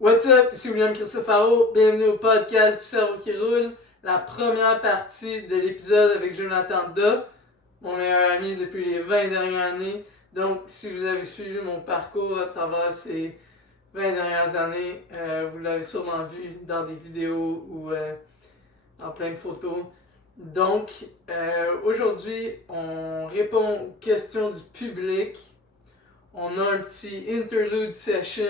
What's up, ici William Cristofaro, bienvenue au podcast du cerveau qui roule, la première partie de l'épisode avec Jonathan Da, mon meilleur ami depuis les 20 dernières années. Donc, si vous avez suivi mon parcours à travers ces 20 dernières années, vous l'avez sûrement vu dans des vidéos ou dans plein de photos. Donc, aujourd'hui, on répond aux questions du public. On a un petit interlude session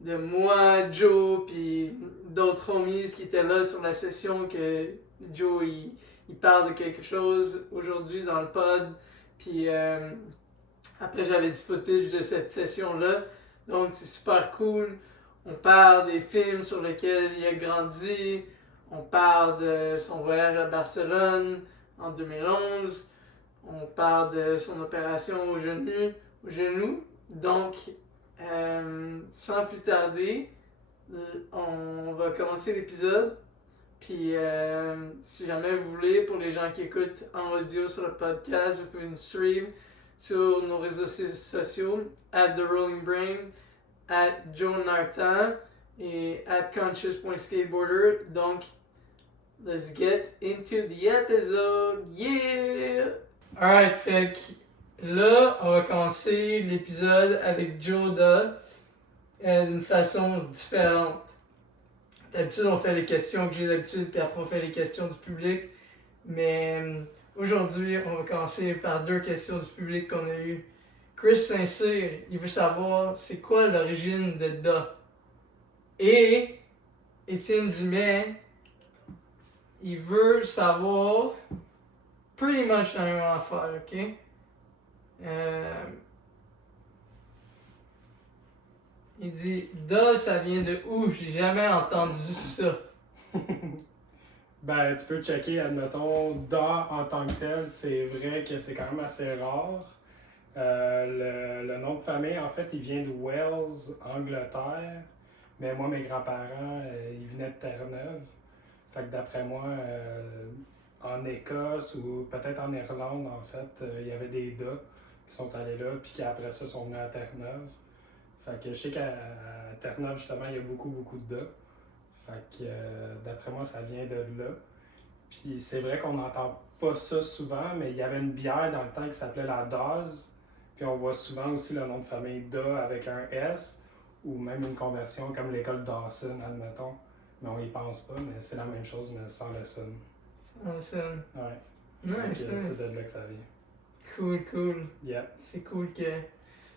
de moi, Joe, puis d'autres homies qui étaient là sur la session que Joe, il parle de quelque chose aujourd'hui dans le pod. Puis après, j'avais du footage de cette session-là. Donc, c'est super cool. On parle des films sur lesquels il a grandi. On parle de son voyage à Barcelone en 2011. On parle de son opération au genou. Donc, sans plus tarder, on va commencer l'épisode. Puis, si jamais vous voulez, pour les gens qui écoutent en audio sur le podcast, vous pouvez nous suivre sur nos réseaux sociaux, @TheRollingBrain, @JoeNartan et @Conscious.skateboarder. Donc, let's get into the episode. Yeah! Alright, fait que là, on va commencer l'épisode avec Joe Da d'une façon différente. D'habitude, on fait les questions que j'ai d'habitude, puis après, on fait les questions du public. Mais aujourd'hui, on va commencer par deux questions du public qu'on a eues. Chris Saint-Cyr, il veut savoir c'est quoi l'origine de Da. Et Étienne Dumais, il veut savoir pretty much la même affaire, ok? Il dit Da, ça vient de où? J'ai jamais entendu ça. Ben, tu peux checker, admettons, Da en tant que tel, c'est vrai que c'est quand même assez rare. Le nom de famille, en fait, il vient de Wales, Angleterre. Mais moi, mes grands-parents, ils venaient de Terre-Neuve. Fait que d'après moi, en Écosse ou peut-être en Irlande, en fait, il y avait des Da qui sont allés là, puis qui après ça sont venus à Terre-Neuve. Fait que je sais qu'à Terre-Neuve, justement, il y a beaucoup de Da. Fait que d'après moi, ça vient de là. Puis c'est vrai qu'on n'entend pas ça souvent, mais il y avait une bière dans le temps qui s'appelait la Daz. Puis on voit souvent aussi le nom de famille Da avec un S, ou même une conversion comme l'école Dawson, admettons. Mais on y pense pas, mais c'est la même chose, mais sans le son. Awesome. Ouais. Nice, Donc, nice. c'est de là que ça vient. Cool. Yeah. C'est cool que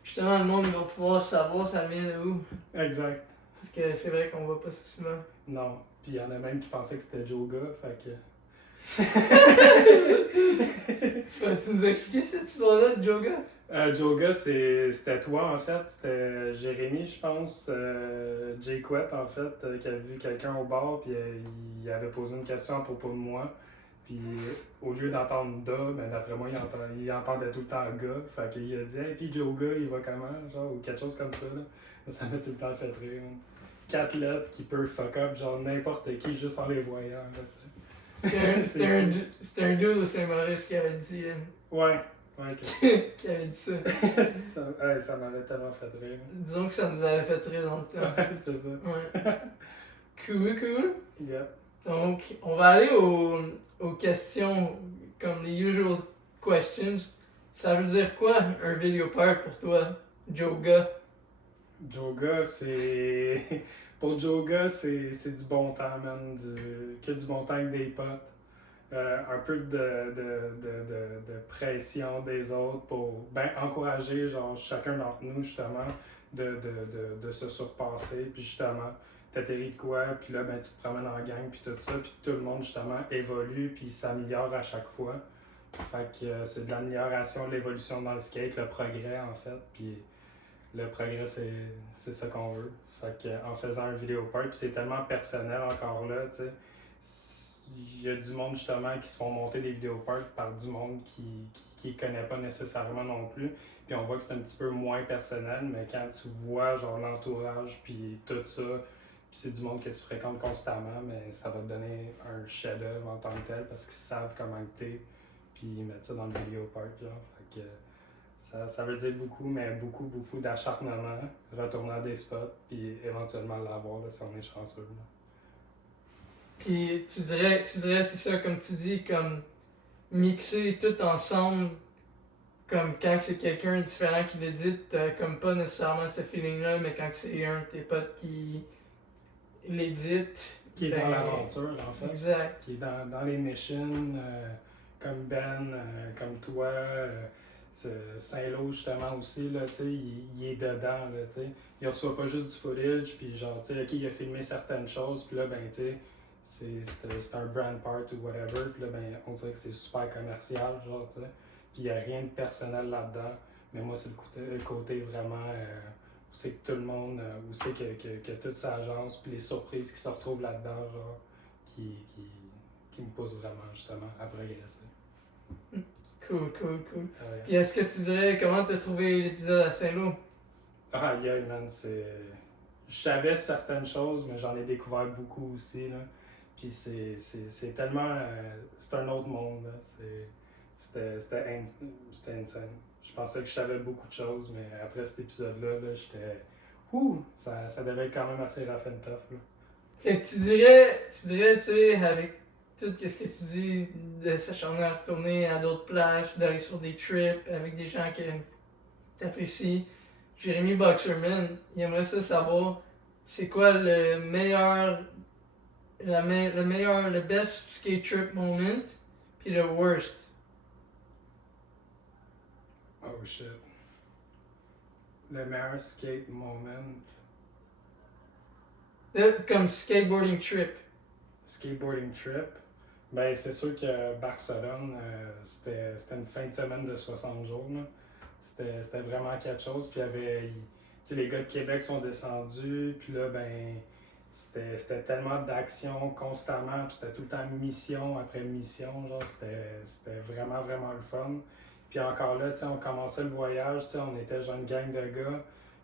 justement le monde va pouvoir savoir ça vient de où. Exact. Parce que c'est vrai qu'on voit pas ça souvent. Non. Puis il y en a même qui pensaient que c'était Joga, fait que. Tu nous expliquer cette histoire-là de Joga? Joga, c'était toi en fait, c'était Jérémy, je pense, Jay Quet en fait, qui avait vu quelqu'un au bar, puis il avait posé une question à propos de moi. Puis au lieu d'entendre Da, ben d'après moi, il entendait tout le temps Ga. Fait qu'il a dit Hey, puis Joga, il va comment? Genre, ou quelque chose comme ça. Là. Ça m'a tout le temps fait rire. 4 lettres qui peuvent fuck up, genre n'importe qui, juste en les voyant. Là, C'était un dude de Saint-Maurice qui avait dit. Ouais, qui avait dit ça. ça m'avait tellement fait rire. Disons que ça nous avait fait rire dans le temps. Ouais, c'est ça. Ouais. Cool. Yeah. Donc, on va aller aux questions comme les usual questions. Ça veut dire quoi un vidéopart pour toi, Joga? Joga, c'est. Pour Joga, c'est du bon temps, man. Que du bon temps avec des potes. Un peu de pression des autres pour encourager genre, chacun d'entre nous, justement, de se surpasser. Puis justement, t'atterris de quoi, puis là, tu te promènes en gang, puis tout ça. Puis tout le monde, justement, évolue, puis s'améliore à chaque fois. Fait que c'est de l'amélioration, de l'évolution dans le skate, le progrès, en fait. Puis le progrès, c'est ce qu'on veut. Fait que, en faisant un vidéo part, puis c'est tellement personnel encore là, tu sais. Il y a du monde justement qui se font monter des vidéoparts par du monde qui connaît pas nécessairement non plus. Puis on voit que c'est un petit peu moins personnel, mais quand tu vois genre l'entourage puis tout ça, puis c'est du monde que tu fréquentes constamment, mais ça va te donner un chef-d'œuvre en tant que tel parce qu'ils savent comment t'es, puis ils mettent ça dans le vidéopart, genre. Fait que Ça veut dire beaucoup, mais beaucoup d'acharnement, retourner à des spots, puis éventuellement l'avoir là, si on est chanceux. Là. Puis tu dirais c'est ça, comme tu dis, comme mixer tout ensemble, comme quand c'est quelqu'un différent qui l'édite, t'as comme pas nécessairement ce feeling-là, mais quand c'est un de tes potes qui l'édite, Qui est ben, dans l'aventure, en fait. Exact. Qui est dans les missions, comme Ben, comme toi. Saint-Lô, justement, aussi, là, il est dedans. Là, il reçoit pas juste du footage, puis genre, ok, il a filmé certaines choses, puis là, ben, c'est un brand part ou whatever, puis là, ben, on dirait que c'est super commercial, genre, tu sais. Puis il n'y a rien de personnel là-dedans. Mais moi, c'est le côté vraiment où c'est que tout le monde, où c'est que toute sa agence, puis les surprises qui se retrouvent là-dedans, genre, qui me poussent vraiment, justement, à progresser. Cool. Puis est-ce que tu dirais, comment t'as trouvé l'épisode à Saint-Lô? Ah, yeah, man, je savais certaines choses, mais j'en ai découvert beaucoup aussi, là. Puis c'est tellement... c'est un autre monde, là. C'était insane. Je pensais que je savais beaucoup de choses, mais après cet épisode-là, là, j'étais... Ça devait être quand même assez rough and tough, là. Fait que tu dirais, tu sais, avec tout ce que tu dis, de s'acharner à retourner à d'autres places, d'aller sur des trips avec des gens que t'apprécies, Jérémy Boxerman, il aimerait ça savoir, c'est quoi le meilleur, le best skate trip moment, puis le worst. Oh shit. Le meilleur skate moment. Comme skateboarding trip. Skateboarding trip. Ben, c'est sûr que Barcelone, c'était une fin de semaine de 60 jours. Là. C'était vraiment quelque chose. Puis il y avait. Les gars de Québec sont descendus. Puis là, ben. C'était tellement d'action constamment. Puis c'était tout le temps mission après mission. Genre, c'était vraiment le fun. Puis encore là, on commençait le voyage. On était genre une gang de gars.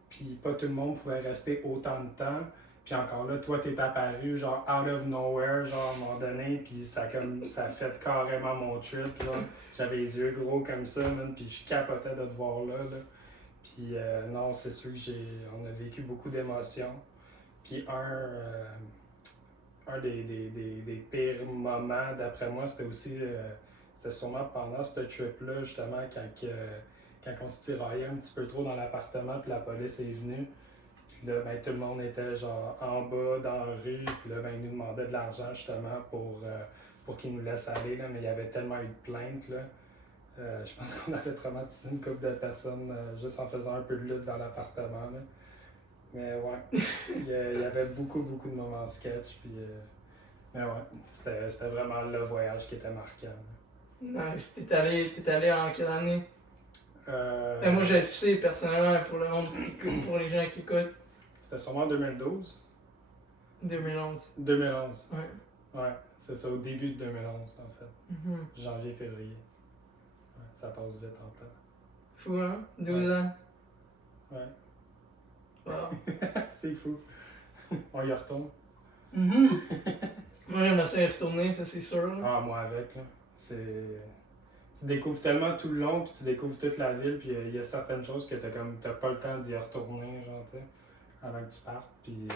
Puis pas tout le monde pouvait rester autant de temps. Puis encore là, toi, t'es apparu, genre, out of nowhere, genre, à un moment donné, puis ça fait carrément mon trip, genre. J'avais les yeux gros comme ça, man, puis je capotais de te voir là. Puis non, c'est sûr que on a vécu beaucoup d'émotions. Puis un des pires moments, d'après moi, c'était aussi, c'était sûrement pendant ce trip-là, justement, quand on se tiraillait un petit peu trop dans l'appartement, puis la police est venue. Puis là, ben, tout le monde était genre en bas, dans la rue. Puis là, ben, ils nous demandaient de l'argent justement pour qu'ils nous laissent aller. Là. Mais il y avait tellement eu de plaintes. Là. Je pense qu'on avait traumatisé une couple de personnes juste en faisant un peu de lutte dans l'appartement. Là. Mais ouais, il y avait beaucoup de moments sketch. Puis, mais ouais, c'était vraiment le voyage qui était marquant. Nice. T'es allé en quelle année? Moi, je le sais personnellement pour le monde, pour les gens qui écoutent. C'était sûrement en 2012. 2011. 2011. Ouais. Ouais, c'est ça, au début de 2011 en fait. Mm-hmm. Janvier, février. Ouais, ça passe vite en temps. Fou, hein? 12 ans. Ouais. Wow. C'est fou. On y retourne. Mm-hmm. Moi, j'aimerais ça y retourner, ça c'est sûr. Là. Ah, moi avec, là. Tu découvres tellement tout le long, puis tu découvres toute la ville, puis il y a certaines choses que t'as pas le temps d'y retourner, genre, tu sais, avant que tu partes. Puis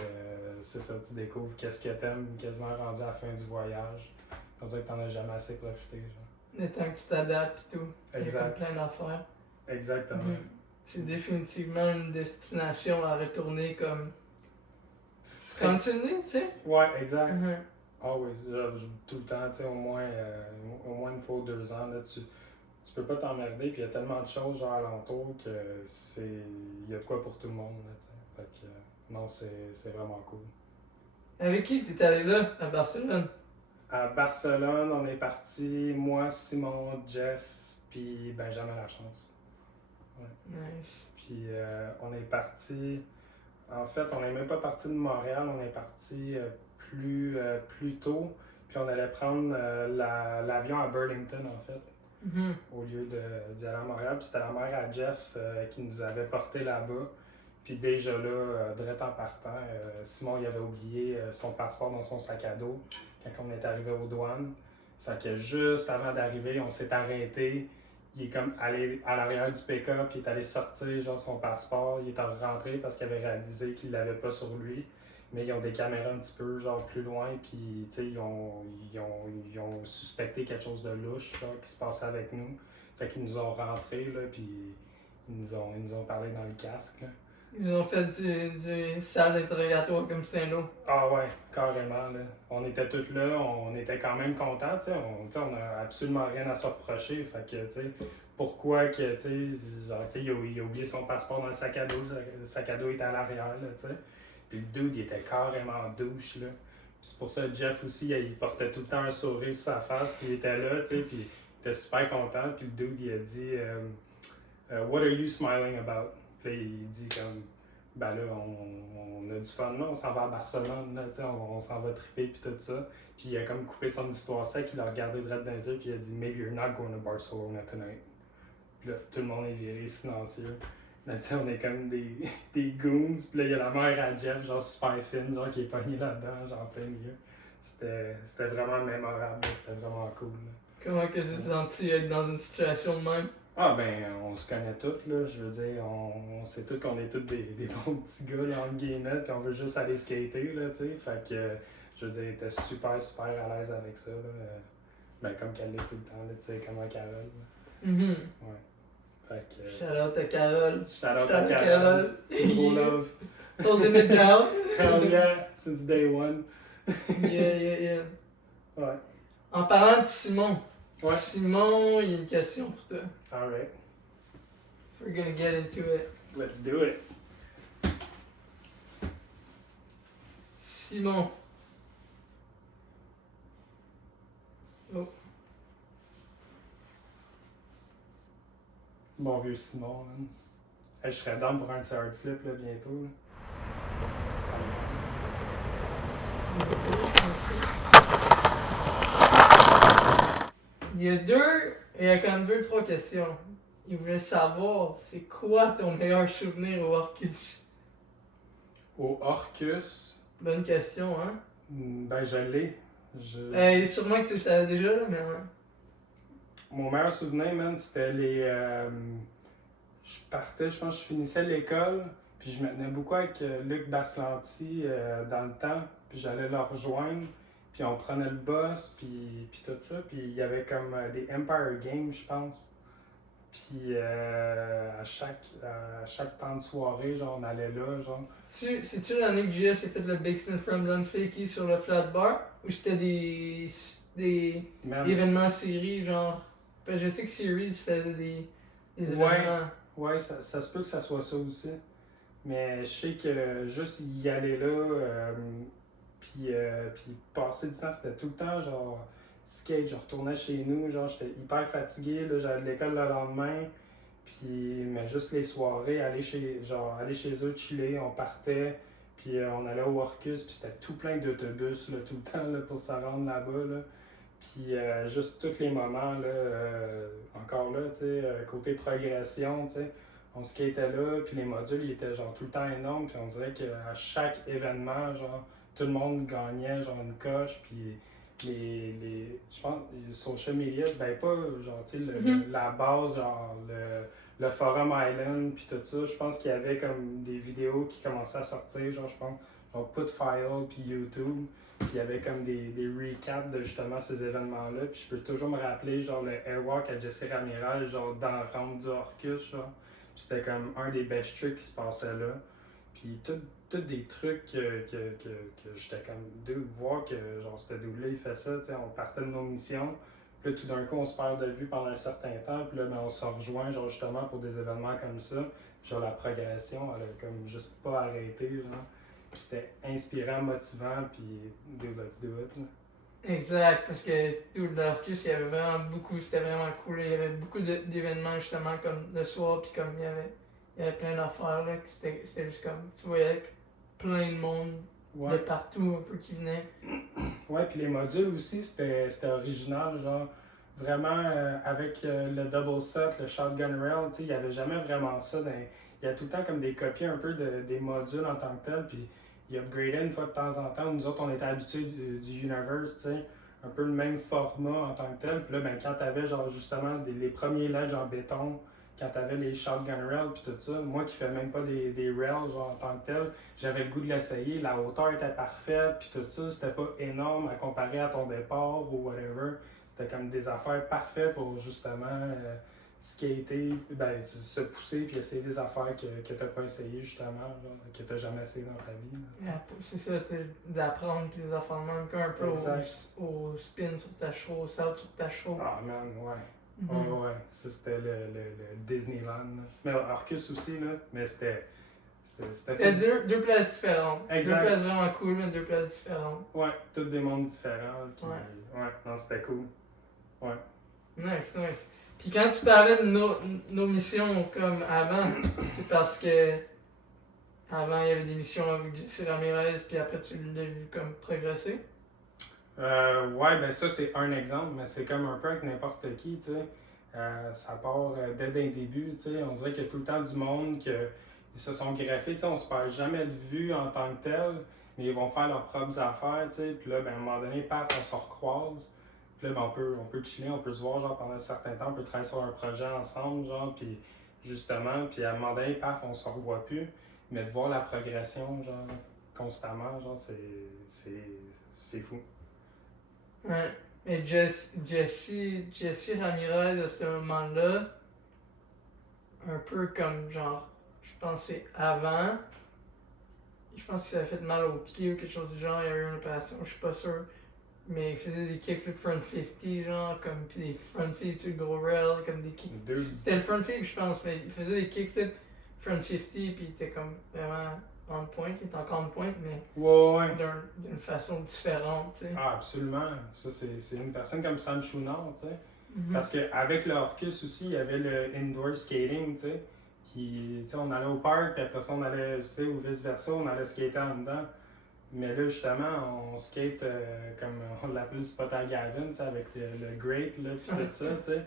c'est ça, tu découvres qu'est-ce que t'aimes, quasiment rendu à la fin du voyage. On dirait que t'en as jamais assez profité, genre. Le temps que tu t'adaptes et tout. Exact. Il y a plein d'affaires. Exactement. C'est définitivement une destination à retourner comme. Quand c'est né, tu sais? Ouais, exact. Always. Tout le temps, tu sais, au moins une fois ou 2 ans, là, tu peux pas t'emmerder, puis il y a tellement de choses genre alentour que il y a de quoi pour tout le monde, là, tu sais. Fait que non, c'est vraiment cool. Avec qui t'es allé là, à Barcelone? À Barcelone, on est parti, moi, Simon, Jeff, puis Benjamin Lachance. Ouais. Nice. Puis on est parti. En fait, on n'est même pas parti de Montréal, on est parti plus tôt. Puis on allait prendre l'avion à Burlington, en fait, au lieu d'y aller à Montréal. Puis c'était la mère à Jeff qui nous avait porté là-bas. Puis déjà là, direct en partant, Simon il avait oublié son passeport dans son sac à dos quand on est arrivé aux douanes. Fait que juste avant d'arriver, on s'est arrêté. il est comme allé à l'arrière du pick-up, il est allé sortir genre son passeport, il est rentré parce qu'il avait réalisé qu'il l'avait pas sur lui. Mais ils ont des caméras un petit peu genre plus loin, puis ils ont suspecté quelque chose de louche là, qui se passait avec nous. Fait qu'ils nous ont rentrés, là, puis ils nous ont parlé dans le casque. Là. Ils ont fait du salle d'interrogatoire comme c'était un autre. Ah ouais, carrément. Là. On était tous là, on était quand même contents, on a absolument rien à se reprocher. Fait que, pourquoi que, il a oublié son passeport dans le sac à dos, le sac à dos était à l'arrière, là, t'sais. Puis le dude, il était carrément en douche, là. Puis c'est pour ça que Jeff aussi, il portait tout le temps un sourire sur sa face, puis il était là, puis il était super content. Puis le dude, il a dit What are you smiling about? Puis là, il dit comme ben là, on a du fun là, on s'en va à Barcelone, là, on s'en va triper puis tout ça. Puis il a comme coupé son histoire sec, il a regardé droit dans les yeux puis il a dit Maybe you're not going to Barcelona tonight. Puis là, tout le monde est viré silencieux. Là, tu sais, on est comme des goons, puis là, il y a la mère à Jeff, genre super fine, genre qui est pognée là-dedans, genre en plein milieu. C'était vraiment mémorable, c'était vraiment cool. Là. Comment que tu t'es senti être dans une situation de même? Ah ben, on se connaît tous, là, je veux dire, on sait tous qu'on est tous des bons petits gars, là, entre guillemets, puis on veut juste aller skater, là, tu sais, fait que, je veux dire, il était super à l'aise avec ça, là, ben, comme qu'elle l'est tout le temps, là, tu sais, comme à Carole, là. Mm-hmm. Ouais. Fait que... Shout out à Carole. Shout out à Carole. Team love. Holding it down. Hell yeah, since day one. Yeah. Ouais. En parlant de Simon. Ouais. Simon, il y a une question pour toi. Alright. We're gonna get into it. Let's do it. Simon. Oh. Bon vieux Simon, man. Hey, je serais down pour un de ces hard flip là, bientôt. Là. Il y a quand même 2-3 questions. Il voulait savoir, c'est quoi ton meilleur souvenir au Orcus? Au Orcus, Bonne question, hein? ben je l'ai. Sûrement que tu le savais déjà, là, mais... Mon meilleur souvenir, man, c'était les... je partais, je pense que je finissais l'école, puis je me tenais beaucoup avec Luc Baslanti dans le temps, puis j'allais le rejoindre, puis on prenait le bus, puis tout ça, puis il y avait comme des Empire Games, je pense. Puis à chaque temps de soirée, genre, on allait là, genre. C'est-tu l'année que JS a fait le Big Spin from Run Fakey sur le flat bar? Ou c'était des événements séries, genre... Ben, je sais que Series faisait des événements... Ouais, ça se peut que ça soit ça aussi. Mais je sais que juste y aller là, puis passer du temps, c'était tout le temps, genre... skate, je retournais chez nous, genre j'étais hyper fatigué, là, j'allais de l'école le lendemain, puis mais juste les soirées, aller chez eux, chiller, on partait, puis on allait au Orcus, puis c'était tout plein d'autobus là, tout le temps là, pour se rendre là-bas, là. Puis juste tous les moments, là, encore là, tu sais, côté progression, tu sais, on skatait là, puis les modules, ils étaient genre tout le temps énormes, puis on dirait qu'à chaque événement, genre, tout le monde gagnait genre une coche, puis je pense, les social media, ben pas, genre, tu sais, la base, genre, le Forum Island, puis tout ça, je pense qu'il y avait comme des vidéos qui commençaient à sortir, genre, je pense, genre Putfile, puis YouTube, puis il y avait comme des recaps de justement ces événements-là, puis je peux toujours me rappeler, genre, le Airwalk à Jesse Ramirez, genre, dans la rampe du Orcus, genre, puis c'était comme un des best tricks qui se passait là, puis tous des trucs que j'étais comme de voir que genre ce dude-là il fait ça, tu sais, on partait de nos missions, puis là tout d'un coup on se perd de vue pendant un certain temps, puis là ben, on se rejoint genre justement pour des événements comme ça, puis genre la progression elle a comme juste pas arrêté, genre, puis c'était inspirant, motivant, puis dude, let's do it, là. Exact, parce que tout l'Orcus, il y avait vraiment beaucoup, c'était vraiment cool, il y avait beaucoup d'événements justement comme le soir, puis comme il y avait plein d'affaires là, que c'était juste comme, tu voyais plein de monde de partout un peu qui venait. Ouais, puis les modules aussi, c'était original, genre, vraiment avec le double set, le shotgun rail, tu sais, il n'y avait jamais vraiment ça. Il y a tout le temps comme des copies un peu des modules en tant que tel, puis ils upgradaient une fois de temps en temps. Nous autres, on était habitués du Universe, tu sais, un peu le même format en tant que tel. Puis là, ben, quand t'avais genre justement les premiers ledges en béton, quand t'avais les shotgun rails puis tout ça, moi qui fais même pas des rails genre en tant que tel, j'avais le goût de l'essayer, la hauteur était parfaite puis tout ça, c'était pas énorme à comparer à ton départ ou whatever. C'était comme des affaires parfaites pour justement skater, ben, se pousser puis essayer des affaires que t'as pas essayé justement, genre, que t'as jamais essayé dans ta vie. C'est ça, tu sais, d'apprendre des affaires de même, un peu au spin sur ta chevaux, au saut sur ta chevaux. Ah man, ouais. Ouais, ça c'était le Disneyland. Là. Mais Arcus aussi, là, mais c'était deux places différentes. Exact. Deux places vraiment cool, mais deux places différentes. Ouais, tous des mondes différents. Qui... Ouais, non, c'était cool. Ouais. Nice. Puis quand tu parlais de nos missions comme avant, c'est parce que avant il y avait des missions avec Jesse Ramirez, puis après tu l'as vu comme progresser? Ouais, ben ça c'est un exemple, mais c'est comme un peu avec n'importe qui, tu sais. Ça part dès le début, tu sais. On dirait qu'il y a tout le temps du monde qui se sont greffés, tu sais. On se perd jamais de vue en tant que tel, mais ils vont faire leurs propres affaires, tu sais. Puis là, ben, à un moment donné, paf, on se recroise. Puis là, ben, on peut chiller, on peut se voir genre pendant un certain temps, on peut travailler sur un projet ensemble, genre, puis justement, puis à un moment donné, paf, on se revoit plus. Mais de voir la progression, genre, constamment, genre, c'est fou. Ouais, mais Jesse Ramirez à ce moment-là, un peu comme genre, je pense que c'est avant, je pense qu'il s'avait fait mal au pied ou quelque chose du genre, il y avait eu une opération, je suis pas sûr, mais il faisait des kickflips front 50 genre, comme, puis des front flips sur le gros rail, comme des kickflips, c'était le front flip je pense, mais il faisait des kickflips front 50 puis il était comme vraiment on point, il est encore on point, mais ouais. d'une façon différente, tu sais. Ah, absolument. Ça, c'est une personne comme Sam Chouinard, tu sais. Mm-hmm. Parce qu'avec le Orcus aussi, il y avait le indoor skating, tu sais. Qui, tu sais, on allait au parc, puis après ça, on allait, tu sais, ou vice-versa, on allait skater en dedans. Mais là, justement, on skate comme on l'appelait le spot à Gavin, tu sais, avec le Great, là, puis tout ça, tu sais.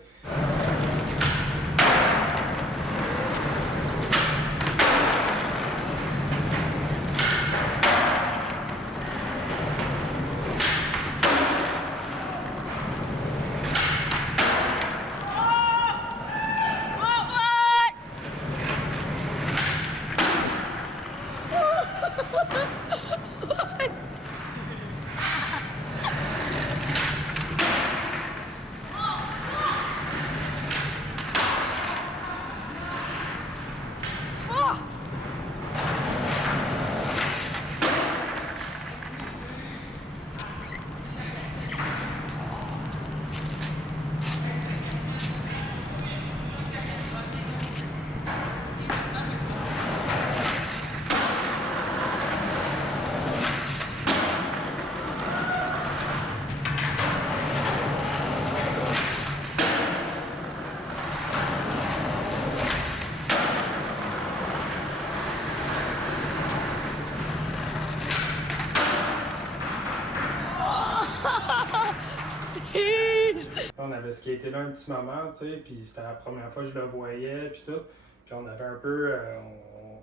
On avait skaté là un petit moment, tu sais, puis c'était la première fois que je le voyais, puis tout. Puis on avait un peu,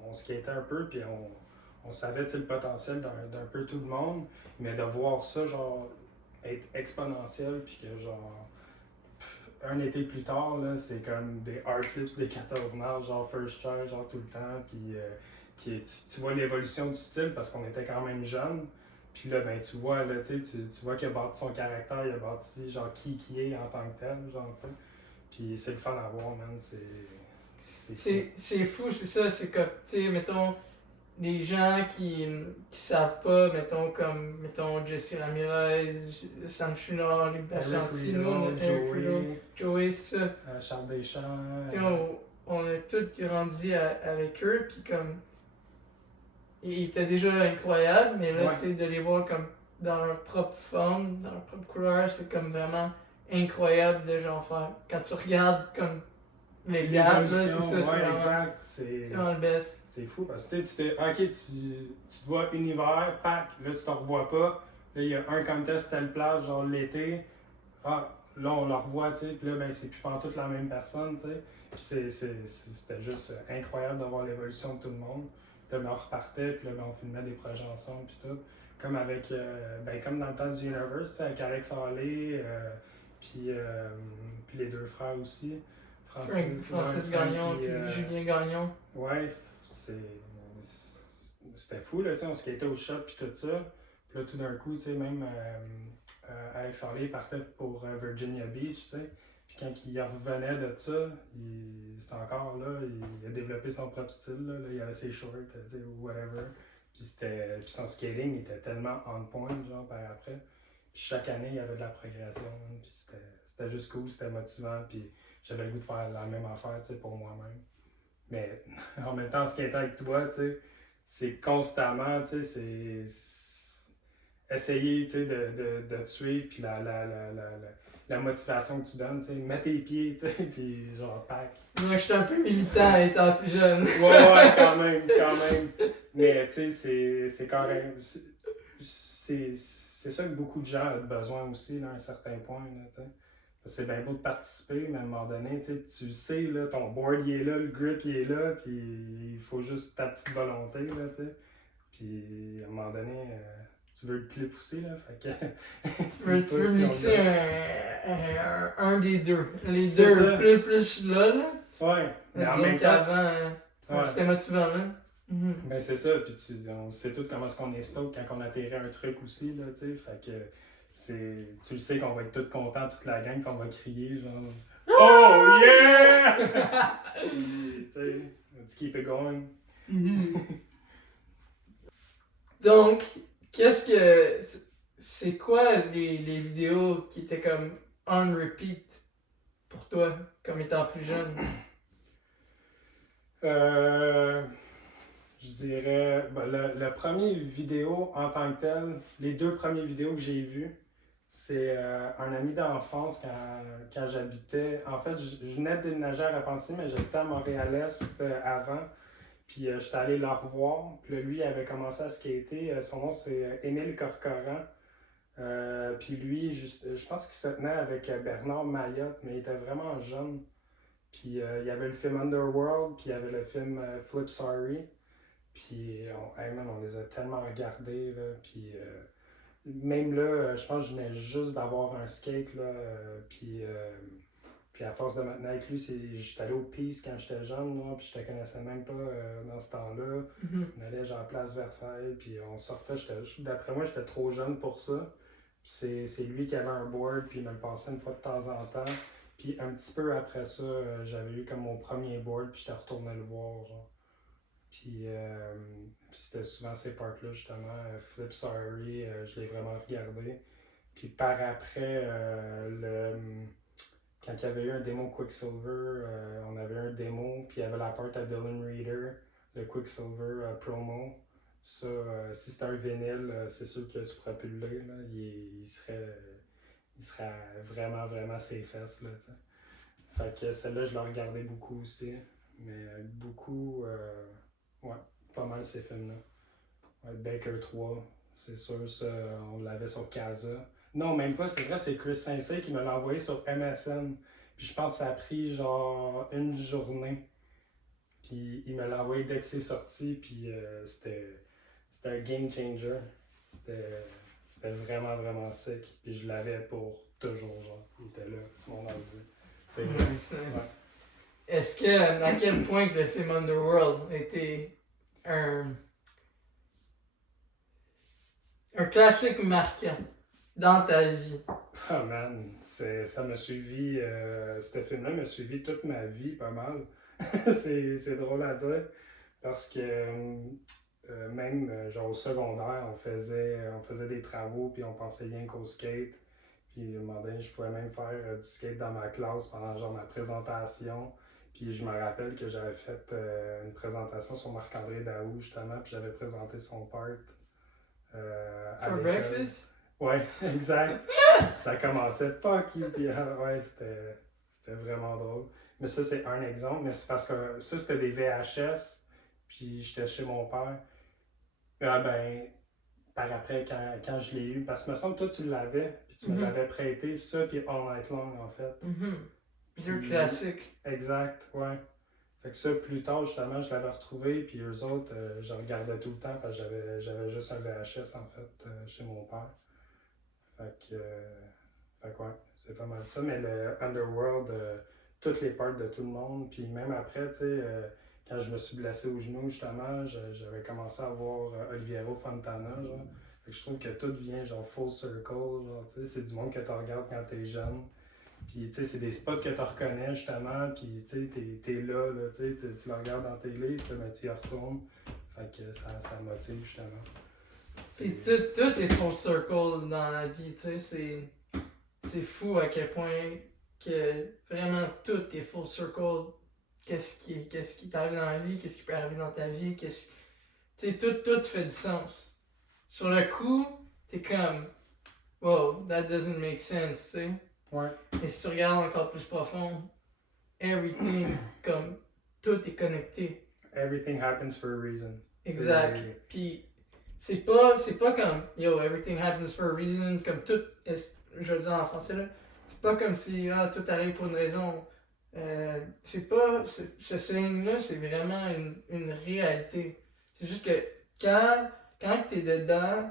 on skatait un peu, puis on savait, tu sais, le potentiel d'un peu tout le monde. Mais de voir ça, genre, être exponentiel, puis que, genre, un été plus tard, là, c'est comme des hard flips des 14 nage, genre first try, genre tout le temps, puis tu vois l'évolution du style parce qu'on était quand même jeunes. Puis là, ben, tu vois, là, tu vois qu'il a bâti son caractère, il a bâti, genre, qui est en tant que tel, genre, tu sais. Puis c'est le fun à voir, man, c'est fou, c'est ça, c'est comme, tu sais, mettons, les gens qui savent pas, mettons, comme, mettons, Jesse Ramirez, Sam Chouinard, les Bachantino, Joey, c'est ça. Charles Deschamps. Tu sais, on a tous grandi avec eux, puis comme, ils étaient déjà incroyables, mais là, tu sais, de les voir comme dans leur propre forme, dans leur propre couleur, c'est comme vraiment incroyable de genre faire. Quand tu regardes comme les gars, là, c'est ça, ouais, c'est vraiment, exact. C'est vraiment le best. C'est fou parce que tu te vois univers, pack, là tu te revois pas, là il y a un contest telle place, genre l'été, là on le revoit, tu sais, puis là ben c'est plus toute la même personne, tu sais. Puis c'était juste incroyable de voir l'évolution de tout le monde. Puis là, ben, on repartait, puis là, ben, on filmait des projets ensemble, puis tout. Comme avec, comme dans le temps du Universe, avec Alex Hallé, puis les deux frères aussi. Francis Gagnon, puis Julien Gagnon. Ouais, c'était fou, là, on skatait au shop, puis tout ça. Puis là, tout d'un coup, même Alex Hallé partait pour Virginia Beach, tu sais. Puis quand il revenait de ça, c'était encore là, il a développé son propre style, là, il avait ses shorts, ou whatever. Puis son skating était tellement on point, genre, par après. Puis chaque année, il y avait de la progression, puis c'était juste cool, c'était motivant, puis j'avais le goût de faire la même affaire, pour moi-même. Mais en même temps, skater avec toi, c'est constamment, c'est essayer, de te suivre, puis la motivation que tu donnes, mets tes pieds, puis genre, pack. Moi, j'étais un peu militant étant plus jeune. ouais, quand même. Mais, c'est quand même... C'est ça que beaucoup de gens ont besoin aussi, là, à un certain point, là, c'est bien beau de participer, mais à un moment donné, tu sais, là, ton board, il est là, le grip, il est là, puis il faut juste ta petite volonté, là, Puis, à un moment donné... tu veux le clip aussi, là, fait que... tu veux mixer un des deux. Les c'est deux, ça. plus là. Ouais, mais en même temps... Avant, c'était motivant, là. Ben c'est ça, puis on sait tous comment est-ce qu'on est stoked quand on atterrit un truc aussi, là, tu sais, fait que tu le sais qu'on va être tous contents, toute la gang, qu'on va crier, genre... Oh yeah! Tu sais, let's keep it going. Donc, c'est quoi les vidéos qui étaient comme on repeat pour toi, comme étant plus jeune? Je dirais, le premier vidéo en tant que tel, les deux premières vidéos que j'ai vues, c'est un ami d'enfance quand j'habitais. En fait, je venais de déménager à Repentigny, mais j'habitais à Montréal-Est avant. Puis j'étais allé le revoir. Puis lui, il avait commencé à skater. Son nom, c'est Émile Corcoran. Puis lui, je pense qu'il se tenait avec Bernard Mayotte, mais il était vraiment jeune. Puis il y avait le film Underworld, puis il y avait le film Flip Sorry. Puis on les a tellement regardés, là. Puis même là, je pense que je venais juste d'avoir un skate, là. Puis à force de me tenir avec lui, j'étais allé au Peace quand j'étais jeune, là, puis je te connaissais même pas dans ce temps-là. On allait genre à Place Versailles, puis on sortait, d'après moi, j'étais trop jeune pour ça. Puis c'est lui qui avait un board, puis il me le passait une fois de temps en temps. Puis un petit peu après ça, j'avais eu comme mon premier board, puis j'étais retourné le voir, genre. Puis c'était souvent ces parts-là, justement. Flip Sorry, je l'ai vraiment regardé. Puis par après, quand il y avait eu un démo Quicksilver, on avait un démo, puis il y avait la part à Dylan Reader, le Quicksilver promo. Ça, si c'était un vinyle, c'est sûr que tu pourrais plus le lire, là. Il serait vraiment, vraiment ses fesses, là, t'sais. Fait que celle-là, je l'ai regardé beaucoup aussi. Mais beaucoup, ouais, pas mal ces films-là. Ouais, Baker 3, c'est sûr, ça, on l'avait sur Casa. Non, même pas, c'est vrai, c'est Chris Sensei qui me l'a envoyé sur MSN. Puis je pense que ça a pris genre une journée. Puis il me l'a envoyé dès que c'est sorti, puis c'était un game changer. C'était vraiment, vraiment sick. Puis je l'avais pour toujours, genre. Il était là, sur mon ordi. C'est vrai. Nice. Est-ce que, à quel point que le film Underworld a été un classique marquant dans ta vie? Ah man, ça m'a suivi, ce film-là m'a suivi toute ma vie, pas mal. c'est drôle à dire, parce que même genre au secondaire, on faisait des travaux, puis on pensait rien qu'au skate. Puis à un moment donné, je pouvais même faire du skate dans ma classe pendant genre ma présentation. Puis je me rappelle que j'avais fait une présentation sur Marc-André Daou, justement, puis j'avais présenté son part à For l'école. breakfast? Ouais, exact. Ça commençait fuck you, puis ouais, c'était vraiment drôle. Mais ça, c'est un exemple, mais c'est parce que ça, c'était des VHS, puis j'étais chez mon père. Par après, quand je l'ai eu, parce que me semble que toi, tu l'avais, puis tu me l'avais prêté, ça, puis All Night Long, en fait. Vieux classique. Exact, ouais. Fait que ça, plus tard, justement, je l'avais retrouvé, puis eux autres, je regardais tout le temps, parce que j'avais juste un VHS, en fait, chez mon père. Fait que ouais, c'est pas mal ça. Mais le Underworld, toutes les parts de tout le monde, puis même après, tu sais, quand je me suis blessé au genou, justement, j'avais commencé à voir Oliviero Fontana, genre. Fait que je trouve que tout vient, genre, full circle, genre, tu sais, c'est du monde que tu regardes quand t'es jeune. Puis, tu sais, c'est des spots que tu reconnais, justement, puis, tu sais, t'es là, tu sais, tu le regardes dans télé, puis là, ben, tu y retournes. Fait que ça motive, justement. Puis tout est full circle dans la vie, tu sais, c'est fou à quel point que vraiment tout est full circle. Qu'est-ce qui t'arrive dans la vie, qu'est-ce qui peut arriver dans ta vie, tu sais, tout fait du sens. Sur le coup, t'es comme, wow, that doesn't make sense, tu sais. Ouais. Et si tu regardes encore plus profond, everything, comme, tout est connecté. Everything happens for a reason. Exact. Puis, c'est pas comme, yo, everything happens for a reason, comme tout, je veux dire en français là, c'est pas comme si, tout arrive pour une raison. C'est pas, ce saying-là, c'est vraiment une réalité. C'est juste que quand t'es dedans,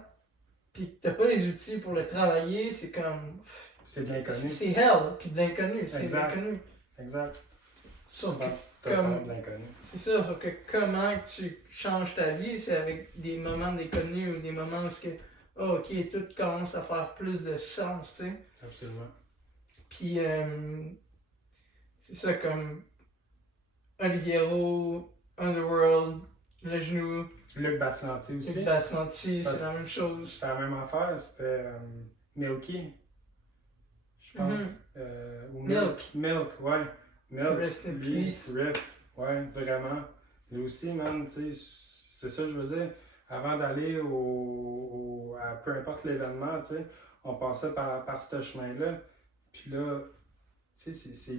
pis que t'as pas les outils pour le travailler, c'est comme. C'est de l'inconnu. C'est hell, pis de l'inconnu, c'est de l'inconnu. Exact. Sauf que, t'as comme. peur de l'inconnu. C'est ça, sauf que comment tu changes ta vie, c'est avec des moments d'inconnu ou des moments où que, oh, ok, tout commence à faire plus de sens, tu sais. Absolument. Puis, c'est ça, comme Oliviero, Underworld, Le Genou, Luc Bassanti aussi. Luc Bassanti, c'est la même chose. C'était la même affaire, c'était Milky, je pense. Ou Milk, ouais. Milk. Rest in lui, peace. Rip, ouais, vraiment. Lui aussi, man, tu sais, c'est ça, je veux dire. Avant d'aller à peu importe l'événement, tu sais, on passait par ce chemin-là. Puis là, tu sais,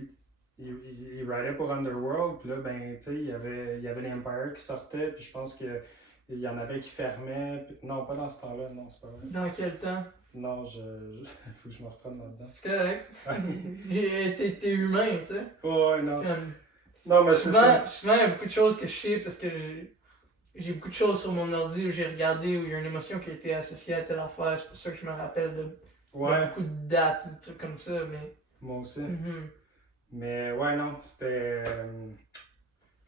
il ridait pour Underworld, puis là, ben, tu sais, il y avait l'Empire qui sortait, puis je pense qu'il y en avait qui fermaient. Puis, non, pas dans ce temps-là, non, c'est pas vrai. Dans quel temps? Non, faut que je me reprenne là-dedans. C'est correct. T'es humain, tu sais. Ouais, non. Comme, Non, mais c'est ça. souvent, il y a beaucoup de choses que je sais parce que j'ai beaucoup de choses sur mon ordi où j'ai regardé, où il y a une émotion qui a été associée à telle affaire. C'est pour ça que je me rappelle de beaucoup de dates, des trucs comme ça. Mais... Moi aussi. Mm-hmm. Mais ouais, non, c'était.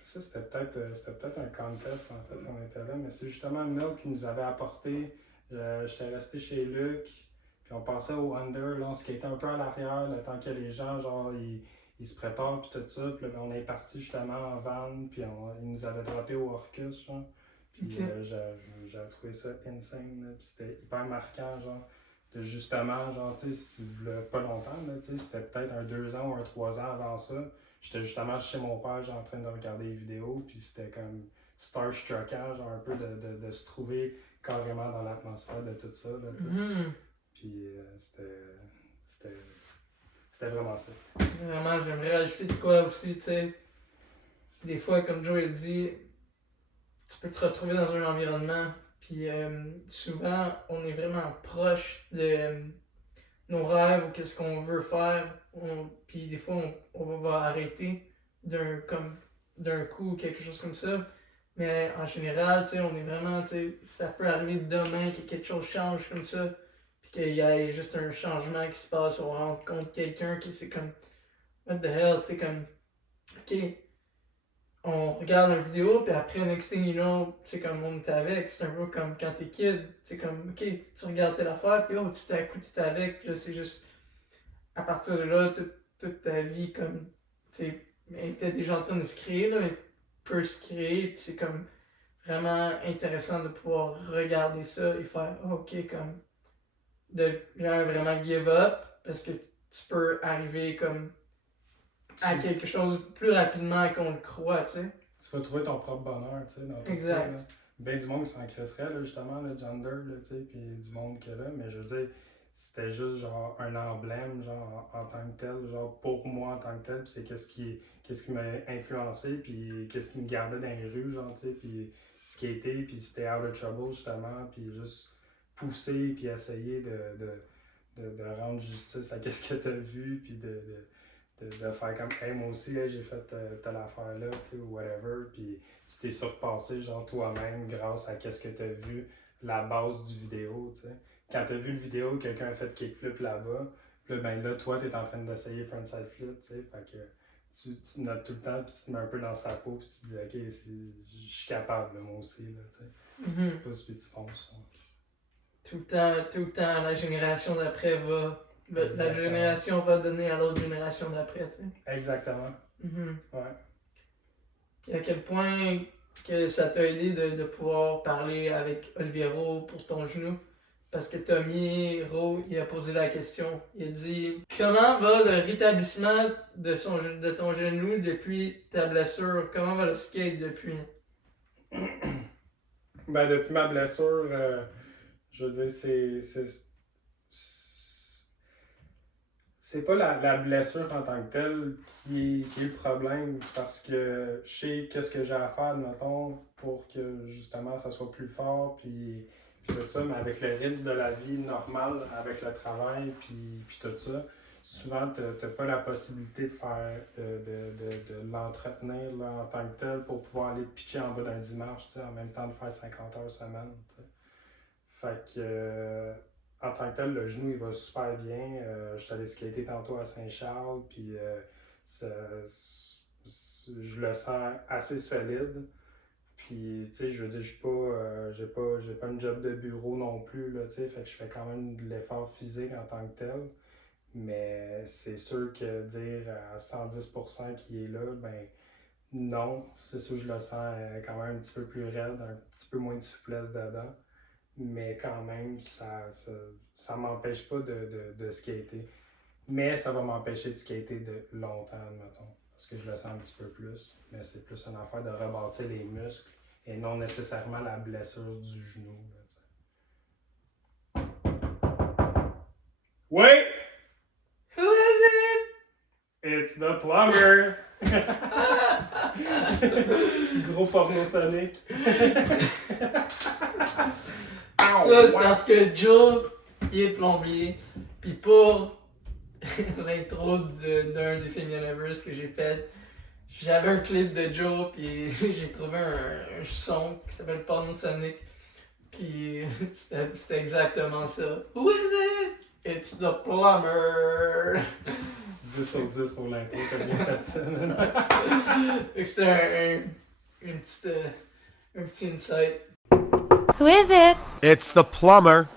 Ça, c'était peut-être un contest en fait, on était là, mais c'est justement Milk qui nous avait apporté. J'étais resté chez Luc, puis on passait au Under, là, on skatait un peu à l'arrière, le temps que les gens, genre, ils se préparent, puis tout ça. Puis là, on est parti justement en van, puis ils nous avaient droppé au Orcus, genre. Puis j'ai trouvé ça insane, là, puis c'était hyper marquant, genre. De justement, genre, tu sais, pas longtemps, là, tu sais, c'était peut-être un 2 ans ou un 3 ans avant ça. J'étais justement chez mon père, genre, en train de regarder les vidéos, puis c'était comme starstruckant, genre, un peu de se trouver carrément dans l'atmosphère de tout ça, là, tu sais. Mm-hmm. Puis c'était vraiment ça. Vraiment, j'aimerais ajouter de quoi aussi, tu sais. Des fois, comme Joe a dit, tu peux te retrouver dans un environnement, puis souvent, on est vraiment proche de nos rêves ou qu'est-ce qu'on veut faire, puis des fois, on va arrêter d'un coup ou quelque chose comme ça. Mais en général, tu sais, on est vraiment, tu sais, ça peut arriver demain que quelque chose change comme ça, puis qu'il y ait juste un changement qui se passe, on rencontre quelqu'un qui c'est comme, what the hell, tu sais, comme, ok, on regarde une vidéo, puis après, next thing you know, c'est comme on était avec, c'est un peu comme quand t'es kid, c'est comme, ok, tu regardes telle affaire, puis oh, tu t'es à coup, tu t'es avec, puis là, c'est juste, à partir de là, toute ta vie, comme, tu sais, elle était déjà en train de se créer, là, mais peut se créer, puis c'est comme vraiment intéressant de pouvoir regarder ça et faire, oh, ok, comme, de genre vraiment give up, parce que tu peux arriver comme à quelque chose plus rapidement qu'on le croit, tu sais. Tu vas trouver ton propre bonheur, tu sais, dans tout exact. ça. Là. Ben du monde qui s'en crisserait, là, justement, le gender, là, tu sais, puis du monde qu'il y a là, mais je veux dire, c'était juste genre un emblème, genre en tant que tel, genre pour moi en tant que tel, puis c'est qu'est-ce qui m'a influencé, puis qu'est-ce qui me gardait dans les rues, genre, tu sais, puis skater, puis c'était out of trouble, justement, puis juste pousser, puis essayer de rendre justice à qu'est-ce que t'as vu, puis de faire comme, hey, moi aussi, hey, j'ai fait telle affaire-là, tu sais, ou whatever, puis tu t'es surpassé, genre, toi-même, grâce à qu'est-ce que t'as vu, la base du vidéo, tu sais. Quand t'as vu le vidéo, quelqu'un a fait kickflip là-bas, puis là, ben là, toi, t'es en train d'essayer frontside flip, tu sais, fait que tu notes tout le temps, puis tu te mets un peu dans sa peau, puis tu te dis, ok, je suis capable, là, moi aussi, là, tu sais. Puis tu te pousses, puis tu fonces. Tout le temps, la génération d'après la génération va donner à l'autre génération d'après, tu sais. Exactement. Ouais. Puis à quel point que ça t'a aidé de pouvoir parler avec Olivier Rowe pour ton genou? Parce que Tommy Rowe, il a posé la question. Il a dit « Comment va le rétablissement de ton genou depuis ta blessure? Comment va le skate depuis? » Ben, depuis ma blessure, je veux dire, c'est pas la blessure en tant que telle qui est le problème, parce que je sais qu'est-ce que j'ai à faire, mettons, pour que justement ça soit plus fort, puis tout ça, mais avec le rythme de la vie normale, avec le travail, puis tout ça, souvent t'as pas la possibilité de faire, de l'entretenir là, en tant que tel pour pouvoir aller te pitcher en bas d'un dimanche, tu sais, en même temps de faire 50 heures semaine, tu sais. Fait que, en tant que tel, le genou, il va super bien. Je suis allé skater tantôt à Saint-Charles, puis je le sens assez solide. Puis, tu sais, je veux dire, je suis pas, j'ai pas une job de bureau non plus, là, tu sais, fait que je fais quand même de l'effort physique en tant que tel. Mais c'est sûr que dire à 110% qu'il est là, ben non, c'est sûr que je le sens quand même un petit peu plus raide, un petit peu moins de souplesse dedans. Mais quand même, ça m'empêche pas de skater. Mais ça va m'empêcher de skater de longtemps, mettons. Parce que je le sens un petit peu plus. Mais c'est plus une affaire de rebâtir les muscles et non nécessairement la blessure du genou. Là, oui! Who is it? It's the plumber! Petit gros porno sonique. Ça, c'est parce que Joe, il est plombier. Puis pour l'intro d'un des Film Universe que j'ai fait, j'avais un clip de Joe, puis j'ai trouvé un son qui s'appelle Porno Sonic. Puis c'était exactement ça. Who is it? It's the plumber! 10 sur 10 pour l'intro, t'as bien fait ça. C'était un petit insight. Who is it? It's the plumber.